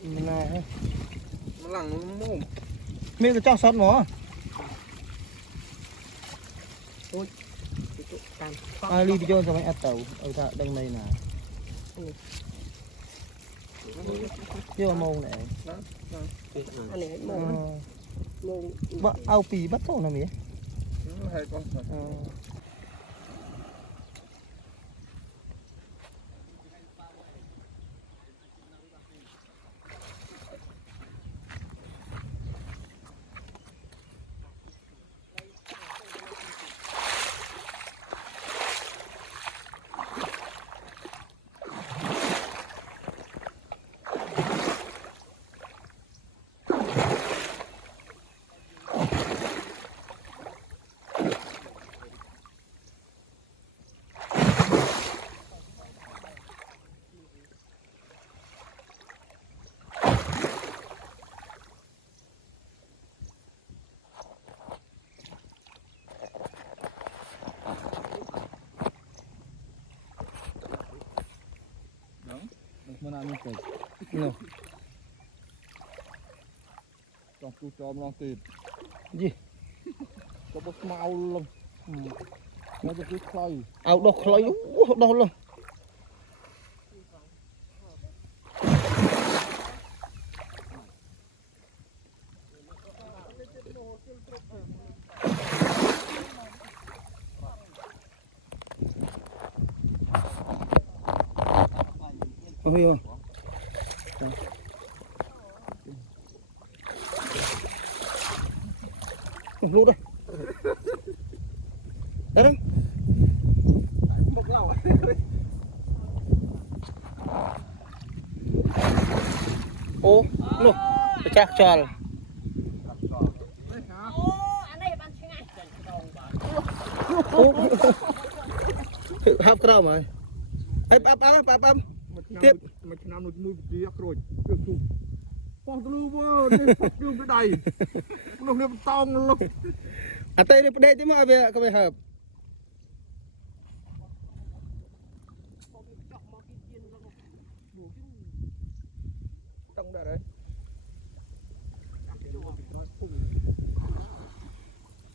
มันน่าฮะมันหลังมันมุ่งมีกระจอกซอสหมอรีบโยนสมัยอัดเต่าเอาถ้าดังในน่ะเยอะมองไหนอันนี้มองบ่เอาปีบัดโตนะมีให้ก่อนมันน่ามีเกิดเนาะจอมปูจอมลองติดยี่ก็บอกเมาลงมันจะติดใครเอาดอกคลอยดอกเลยเอาไปมารู้ได้ได้ไหมหมกเหล้าโอ้ลูกไปจักจอลฮับกระเอาไหมไอ้ปั๊บเทียบมันชนะนุ่นเรียกโรยเรียกถูกพอรู้ว่าเนี่ยยืมไปได้มันเรียกตองลงอันเตยนี่ประเดี๋ยวที่มาเบียก็ไปฮับต้องได้เลย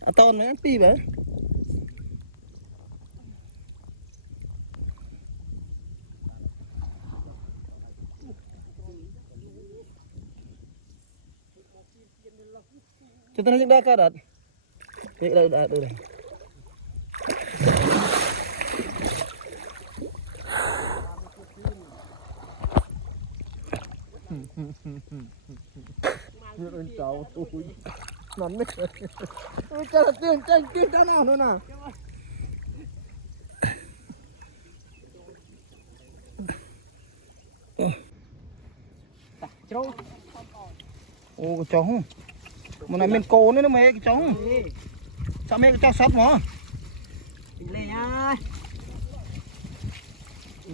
อะตอนนั้นปีแบบจะต้องยังได้ก็ได้ได้เรื่องเจ้าตุ้ยนั่นไม่เคยจะเตือนใจกินด้านหน้าโน่นน่ะโอ้จ้องมันนั่นเป็นโกนี่นะแม่จ้องสามีก็จ้องซับหมอเลยอ่ะ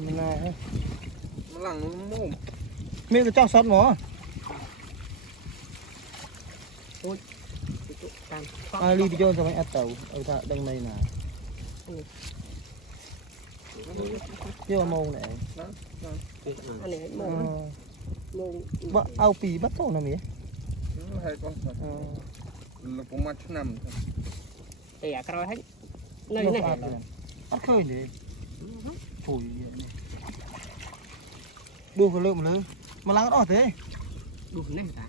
มันน่าฮะมันหลังมันมุ่งมีก็จ้องซับหมอรีบโยนสมัยอัดเต่าเอาถ้าดังในน่ะเยอะมองไหนอันนี้มองบ่เอาปีบัดโตนะมีให้ก่อนแล้วผมมาชั่นำเอ๋กระไรให้เลยนี่อัดเคยเลยถุยดูเขาเริ่มเลยมาล้างออกเถอะดูนี่ตา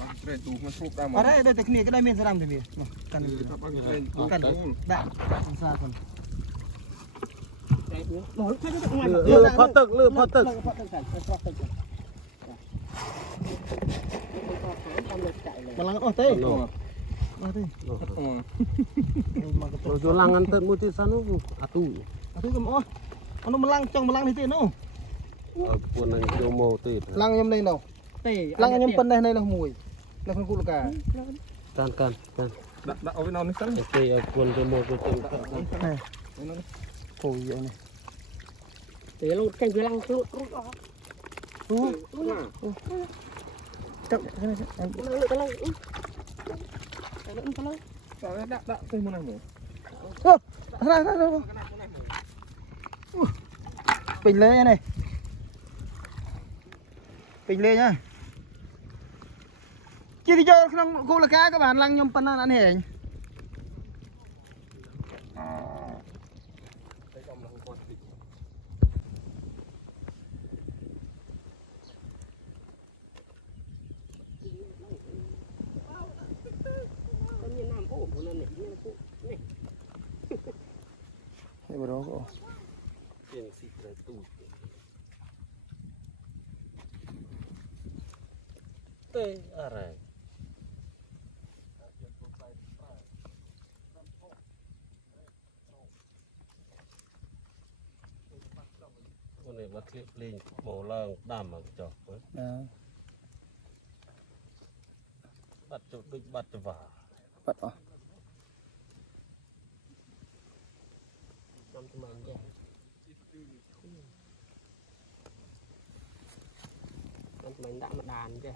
บ้านเรตูมันทุกได้หมดอะไรได้แต่ขี้ก็ได้เมียนสลัมเถอะมีกันกันได้ซาคนพอตึกมาล้างออกเถอะมาเถอะเราจะล้างอันเติมมือที่สนุกatuก็อ๋อมันมาล้างจ้องมาล้างนี่เถอะนู้ปวดนั่งโยโมติดล้างยำในเนาะล้างยำเป็นในละมวยแล้วคนกูละกันเอาไปนอนนี่ซะโอเคเอาปวดโยโมตัวจริงโอ้ยอย่างนี้เดี๋ยวลงแข่งไปล้างตัวจับได้ซื้อมันหมูได้ปิดเลยนี่ปิดเลยnha chỉ đi chơi không cô là cá các bạn lăng nhom pan ăn hẹn นี่น้ำโอ้โหนั่นนี่นี่ปุ๊นี่ นี่บรอก เปลี่ยนสีกระตูดเต้อะไรคนนี้มาคลิปลิงโมล่างดำมันจอกบัดจุดดึกบัดจะว่า bắt vào จำทำไมแย่จำทำไมด่ามาดานแย่